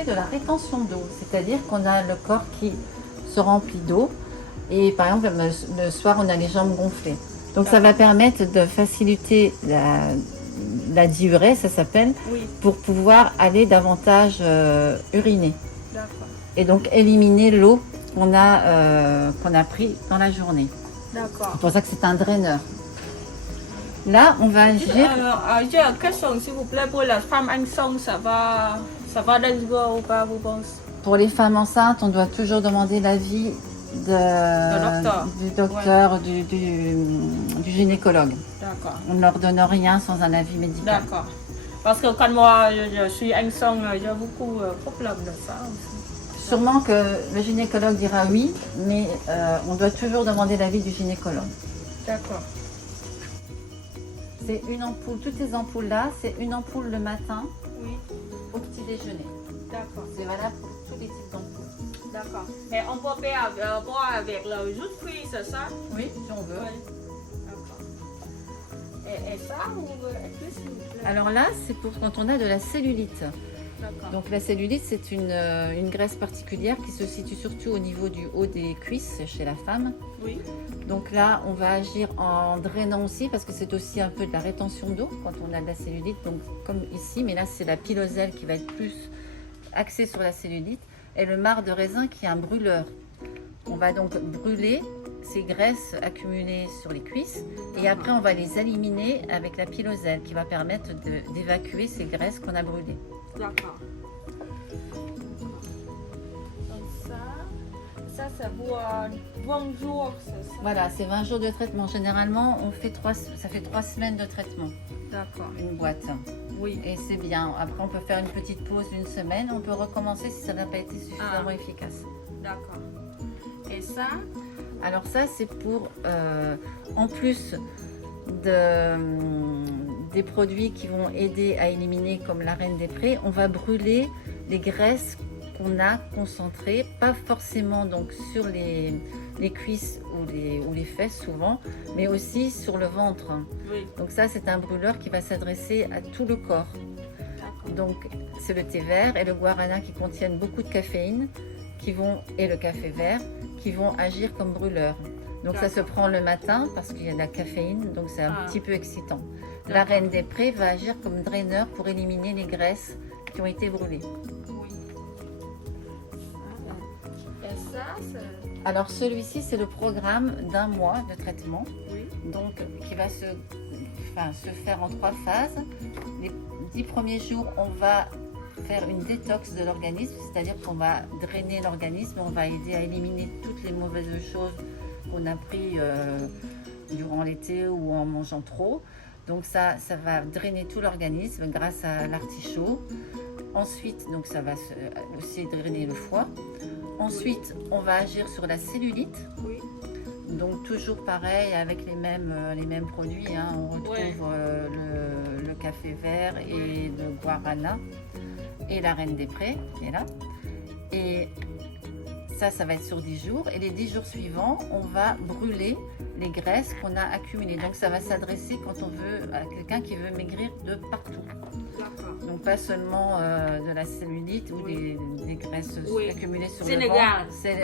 fait de la rétention d'eau, c'est-à-dire qu'on a le corps qui se remplit d'eau et par exemple le soir on a les jambes gonflées. Donc ça va permettre de faciliter la diurèse, ça s'appelle, Oui, pour pouvoir aller davantage uriner d'accord. et donc éliminer l'eau qu'on a pris dans la journée. D'accord. C'est pour ça que c'est un draineur. Là, on va agir. J'ai une question, s'il vous plaît, pour la femme enceinte, ça va dans le ou pas, vous pensez? Pour les femmes enceintes, on doit toujours demander l'avis du docteur, du gynécologue. D'accord. On ne leur donne rien sans un avis médical. D'accord. Parce que quand moi je suis enceinte, j'ai beaucoup de problèmes de ça aussi. Sûrement que le gynécologue dira oui, mais on doit toujours demander l'avis du gynécologue. D'accord. C'est une ampoule, toutes ces ampoules-là, c'est une ampoule le matin Oui, au petit déjeuner. d'accord. C'est valable pour tous les types d'ampoules. D'accord. Et on peut boire avec le jus de fruits, c'est ça? Oui, si on veut. Oui. D'accord. Et ça, vous plus s'il vous plaît? Alors là, c'est pour quand on a de la cellulite. D'accord. Donc la cellulite, c'est une graisse particulière qui se situe surtout au niveau du haut des cuisses chez la femme. Oui. Donc là, on va agir en drainant aussi parce que c'est aussi un peu de la rétention d'eau quand on a de la cellulite. Donc comme ici, mais là c'est la piloselle qui va être plus axée sur la cellulite et le marc de raisin qui est un brûleur. On va donc brûler ces graisses accumulées sur les cuisses et après on va les éliminer avec la piloselle qui va permettre d'évacuer ces graisses qu'on a brûlées. D'accord. Donc ça c'est pour 20 jours, c'est ça? Voilà, c'est 20 jours de traitement. Généralement, ça fait 3 semaines de traitement, D'accord. une boîte. Oui. Et c'est bien. Après, on peut faire une petite pause d'une semaine. On peut recommencer si ça n'a pas été suffisamment efficace. D'accord. Et ça? Alors ça, c'est pour, en plus des produits qui vont aider à éliminer, comme la reine des prés, on va brûler les graisses qu'on a concentrées, pas forcément donc sur les cuisses ou les fesses souvent, mais aussi sur le ventre. Oui. Donc ça, c'est un brûleur qui va s'adresser à tout le corps. D'accord. Donc c'est le thé vert et le guarana qui contiennent beaucoup de caféine et le café vert qui vont agir comme brûleurs. Donc ça se prend le matin parce qu'il y a de la caféine, donc c'est un petit peu excitant. La reine des prés va agir comme draineur pour éliminer les graisses qui ont été brûlées. Oui. Et ça, c'est... Alors celui-ci, c'est le programme d'un mois de traitement, Oui. donc qui va se faire en 3 phases. Les 10 premiers jours, on va faire une détox de l'organisme, c'est-à-dire qu'on va drainer l'organisme, on va aider à éliminer toutes les mauvaises choses qu'on a pris durant l'été ou en mangeant trop. Donc ça va drainer tout l'organisme grâce à l'artichaut. Ensuite, donc ça va aussi drainer le foie. Ensuite, on va agir sur la cellulite. Oui. Donc toujours pareil avec les mêmes produits. Hein. On retrouve le café vert et le guarana et la reine des prés qui est là. Et ça va être sur 10 jours. Et les 10 jours suivants, on va brûler les graisses qu'on a accumulées. Donc ça va s'adresser quand on veut à quelqu'un qui veut maigrir de partout. D'accord. Donc pas seulement de la cellulite ou des graisses accumulées sur le Sénégal. ventre. C'est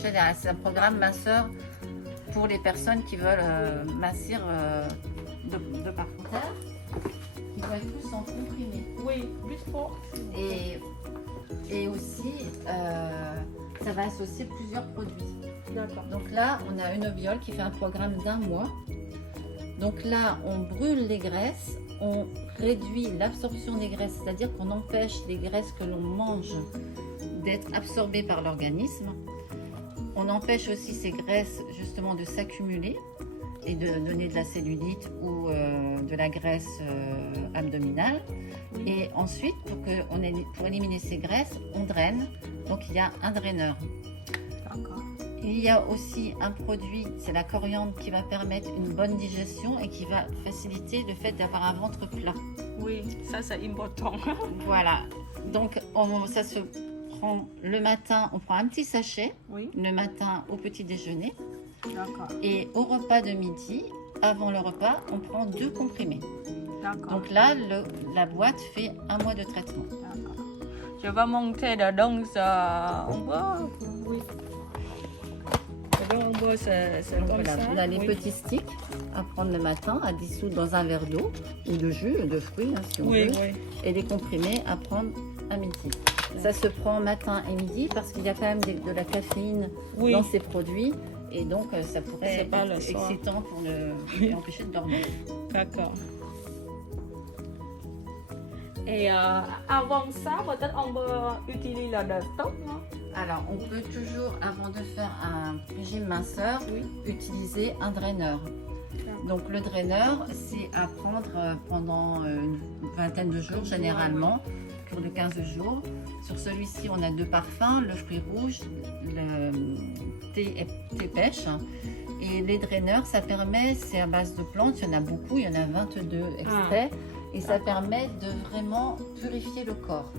général. C'est un programme minceur pour les personnes qui veulent mincir de partout. Qui va être plus en comprimé. Oui, plus fort. Et aussi, ça va associer plusieurs produits. D'accord. Donc là, on a une obiole qui fait un programme d'un mois. Donc là, on brûle les graisses, on réduit l'absorption des graisses, c'est-à-dire qu'on empêche les graisses que l'on mange d'être absorbées par l'organisme. On empêche aussi ces graisses justement de s'accumuler et de donner de la cellulite ou de la graisse abdominale. Et ensuite, pour éliminer ces graisses, on draine. Donc il y a un draineur. D'accord. Il y a aussi un produit, c'est la coriandre, qui va permettre une bonne digestion et qui va faciliter le fait d'avoir un ventre plat. Oui, ça c'est important. Voilà. Donc ça se prend le matin, on prend un petit sachet Oui. le matin au petit déjeuner. D'accord. Et au repas de midi, avant le repas, on prend 2 comprimés. D'accord. Donc là, la boîte fait un mois de traitement. D'accord. Je vais monter dedans, on voit. Oui. Dedans, on voit, c'est Donc comme voilà, ça. on a les oui. petits sticks à prendre le matin, à dissoudre dans un verre d'eau ou de jus, de fruits, hein, si on Oui, veut, oui. et les comprimés à prendre à midi. Ça se prend matin et midi parce qu'il y a quand même de la caféine Oui. dans ces produits et donc ça pourrait C'est pas le être soir. excitant pour et empêcher de dormir. D'accord. Et avant ça, peut-être on peut utiliser le desktop, non? Alors, on peut toujours, avant de faire un régime minceur, Oui. utiliser un draineur. Donc, le draineur, c'est à prendre pendant une vingtaine de jours, généralement, pour de 15 jours. Sur celui-ci, on a 2 parfums, le fruit rouge, le thé pêche. Et les draineurs, ça permet, c'est à base de plantes, il y en a beaucoup, il y en a 22 extraits. Et ça permet de vraiment purifier le corps.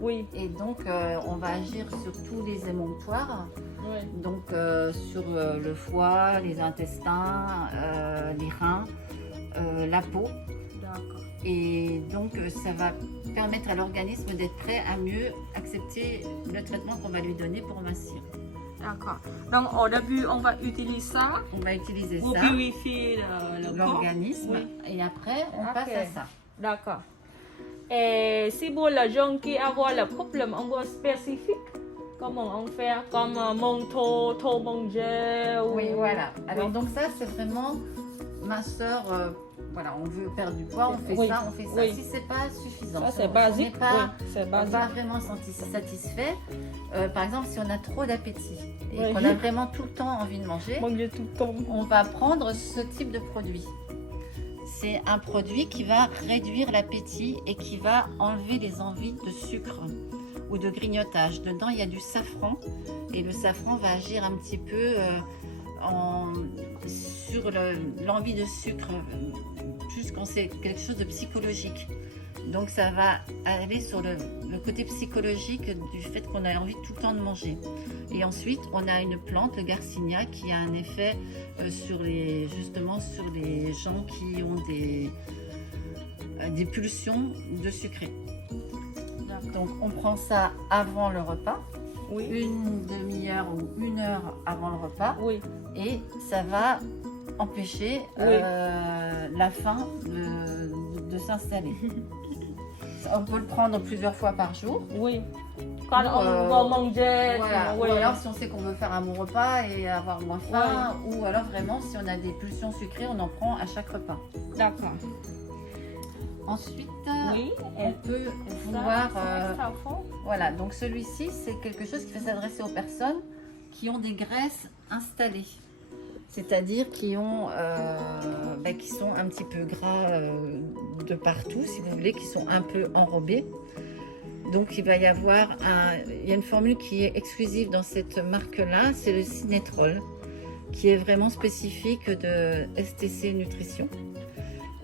Oui. Et donc, on va agir sur tous les émonctoires, Oui. donc sur le foie, les intestins, les reins, la peau. D'accord. Et donc, ça va permettre à l'organisme d'être prêt à mieux accepter le traitement qu'on va lui donner pour mincir. D'accord. Donc au début, on va utiliser ça On va utiliser pour ça, purifier le corps. l'organisme, Oui. et après, on Ok. passe à ça. D'accord. Et si pour les gens qui ont le problème un peu spécifique, comment on fait? Comme manteau, trop manger ou... Oui, voilà. Alors, Oui. donc ça, c'est vraiment minceur. Voilà, on veut perdre du poids, on fait Oui. ça, on fait ça. Oui. Si c'est pas suffisant, Ça si c'est on basique. n'est pas, Oui, c'est basique. pas vraiment satisfait, par exemple, si on a trop d'appétit et Oui. qu'on a vraiment tout le temps envie de manger, Manger tout le temps. on va prendre ce type de produit. C'est un produit qui va réduire l'appétit et qui va enlever les envies de sucre ou de grignotage. Dedans, il y a du safran et le safran va agir un petit peu sur l'envie de sucre, plus quand c'est quelque chose de psychologique. Donc ça va aller sur le côté psychologique du fait qu'on a envie tout le temps de manger. Et ensuite, on a une plante, le garcinia, qui a un effet justement sur les gens qui ont des pulsions de sucré. Donc on prend ça avant le repas, Oui. une demi-heure ou 1 heure avant le repas, Oui. et ça va empêcher Oui. la faim de s'installer. On peut le prendre plusieurs fois par jour. Oui. Quand Ou, on va manger, Voilà. oui. Ou alors si on sait qu'on veut faire un bon repas et avoir moins faim, ou alors vraiment si on a des pulsions sucrées, on en prend à chaque repas. D'accord. Ensuite, Oui. on peut vouloir... Ça, voilà, donc celui-ci, c'est quelque chose qui va s'adresser aux personnes qui ont des graisses installées. C'est-à-dire qui ont, qui sont un petit peu gras de partout, si vous voulez, qui sont un peu enrobés. Donc il va y avoir il y a une formule qui est exclusive dans cette marque-là, c'est le Cinetrol, qui est vraiment spécifique de STC Nutrition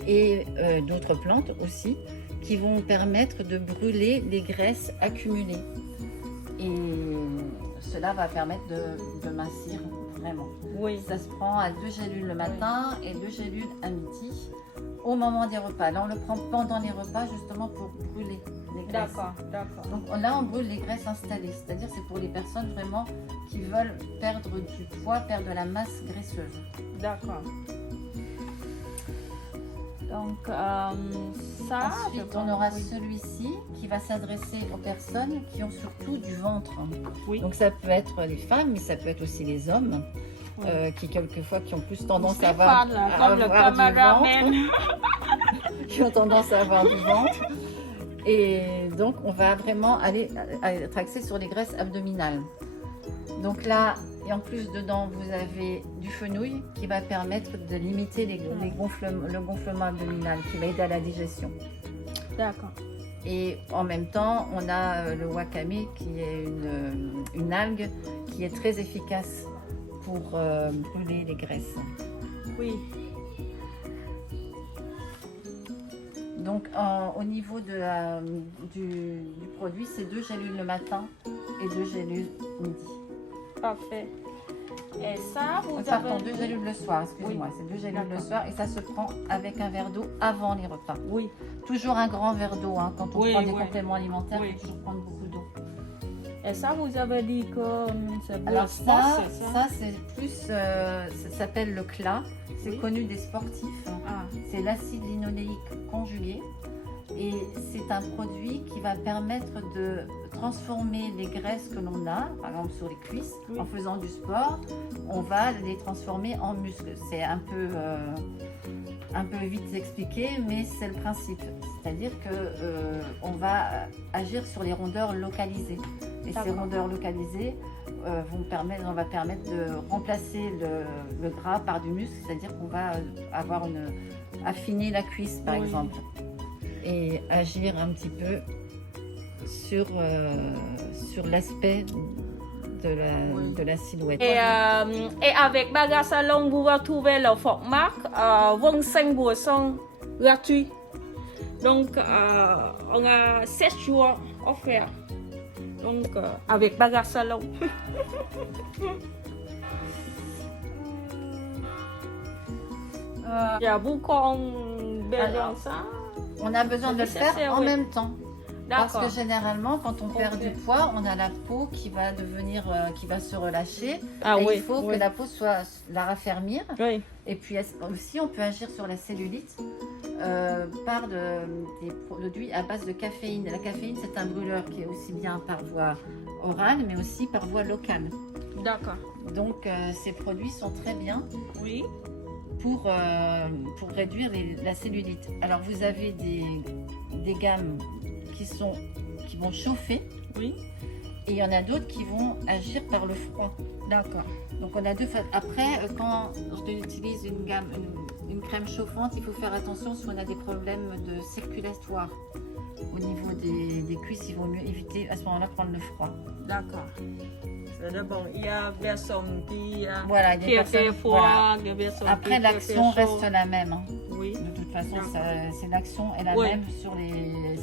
et d'autres plantes aussi, qui vont permettre de brûler les graisses accumulées. Et cela va permettre de mincir vraiment. Oui. Ça se prend à 2 gélules le matin et 2 gélules à midi au moment des repas. Là, on le prend pendant les repas justement pour brûler les graisses. D'accord, d'accord. Donc là, on brûle les graisses installées, c'est-à-dire c'est pour les personnes vraiment qui veulent perdre du poids, perdre de la masse graisseuse. D'accord. Donc, ça... Ensuite, on aura celui-ci qui va s'adresser aux personnes qui ont surtout du ventre. Oui. Donc ça peut être les femmes, mais ça peut être aussi les hommes. Qui quelquefois qui ont plus tendance à avoir, comme le cameraman. qui ont tendance à avoir du ventre. Et donc on va vraiment être axé sur les graisses abdominales. Donc là, et en plus dedans vous avez du fenouil qui va permettre de limiter le gonflement abdominal, qui va aider à la digestion. D'accord. Et en même temps, on a le wakame qui est une algue qui est très efficace pour brûler les graisses. Oui. Donc au niveau du produit, c'est 2 gélules le matin et 2 gélules midi. Parfait. Et ça, vous Pardon, avez... 2 gélules le soir, excuse-moi, c'est 2 gélules le soir et ça se prend avec un verre d'eau avant les repas. Oui. Toujours un grand verre d'eau, hein. Quand on Oui, prend des oui. compléments alimentaires, il Oui. faut toujours prendre beaucoup d'eau. Et ça, vous avez dit que c'est pour Alors le sport, ça, c'est ça? ça c'est plus, ça s'appelle le CLA, c'est Oui. connu des sportifs. Ah, C'est l'acide linoléique conjugué et c'est un produit qui va permettre de transformer les graisses que l'on a, par exemple sur les cuisses, Oui. en faisant du sport, on va les transformer en muscles. C'est un peu vite expliqué, mais c'est le principe. C'est-à-dire que on va agir sur les rondeurs localisées. Et ces D'accord. rondeurs localisées on va permettre de remplacer le gras par du muscle, c'est-à-dire qu'on va affiner la cuisse par Oui. exemple et agir un petit peu sur l'aspect Oui. de la silhouette. Et avec Bagarre Salon, vous retrouvez le format 25% gratuit. Donc, on a 7 jours offerts. Donc, avec Bagarre Salon. J'avoue qu'on besoin de ça. On a besoin de le C'est faire nécessaire, en oui. même temps. Parce D'accord. que généralement, quand on perd Ok. du poids, on a la peau qui va qui va se relâcher. Ah et oui, il faut oui. que la peau la raffermir. Oui. Et puis aussi, on peut agir sur la cellulite par des produits à base de caféine. La caféine, c'est un brûleur qui est aussi bien par voie orale, mais aussi par voie locale. D'accord. Donc, ces produits sont très bien Oui. pour réduire la cellulite. Alors, vous avez des gammes qui vont chauffer Oui. et il y en a d'autres qui vont agir par le froid. D'accord. Donc on a deux façons. Après, quand on utilise une crème chauffante, il faut faire attention si on a des problèmes de circulatoire au niveau des cuisses. Il vaut mieux éviter à ce moment-là de prendre le froid. D'accord. C'est bon. Il y a personne qui a Voilà, il y a qui personne- fait froid, voilà. il y a personne Après, qui l'action fait chaud. reste la même, hein. Oui. De toute façon, D'accord. c'est l'action est la Oui. même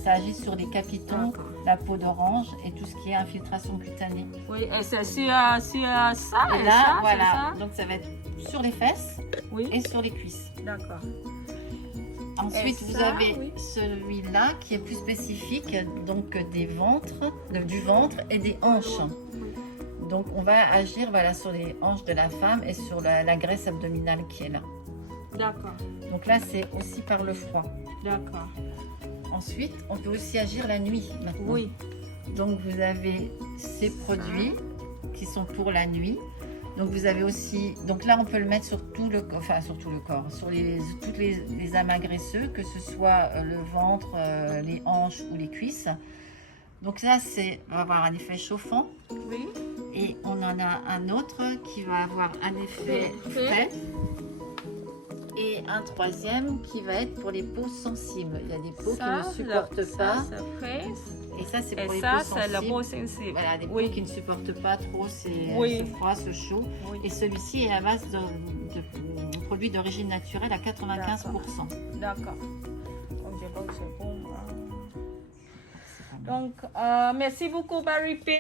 ça agit sur les capitons, D'accord. la peau d'orange et tout ce qui est infiltration cutanée. Oui, et c'est sur ça Et et là, ça, voilà, c'est donc ça va être sur les fesses ça? Oui. et sur les cuisses. D'accord. Ensuite, Et vous ça, avez oui. celui-là qui est plus spécifique, donc du ventre et des hanches. Donc, on va agir sur les hanches de la femme et sur la graisse abdominale qui est là. D'accord. Donc là, c'est aussi par le froid. D'accord. Ensuite, on peut aussi agir la nuit maintenant. Oui. Donc, vous avez ces produits qui sont pour la nuit. Donc, vous avez aussi... Donc là, on peut le mettre sur tout le corps, sur toutes les amas graisseux, que ce soit le ventre, les hanches ou les cuisses. Donc là, va avoir un effet chauffant. Oui. Et on en a un autre qui va avoir un effet Frais. frais. Et un troisième qui va être pour les peaux sensibles. Il y a des peaux qui ne supportent pas. Ça, c'est frais. Et ça, c'est Et pour les ça, peaux c'est la sensibles. peau sensible. Voilà, des peaux Oui. qui ne supportent pas trop ce froid, ce chaud. Oui. Et celui-ci est à base de produits d'origine naturelle à 95%. D'accord. Donc, je pense que c'est bon. Donc, merci beaucoup, Barry P.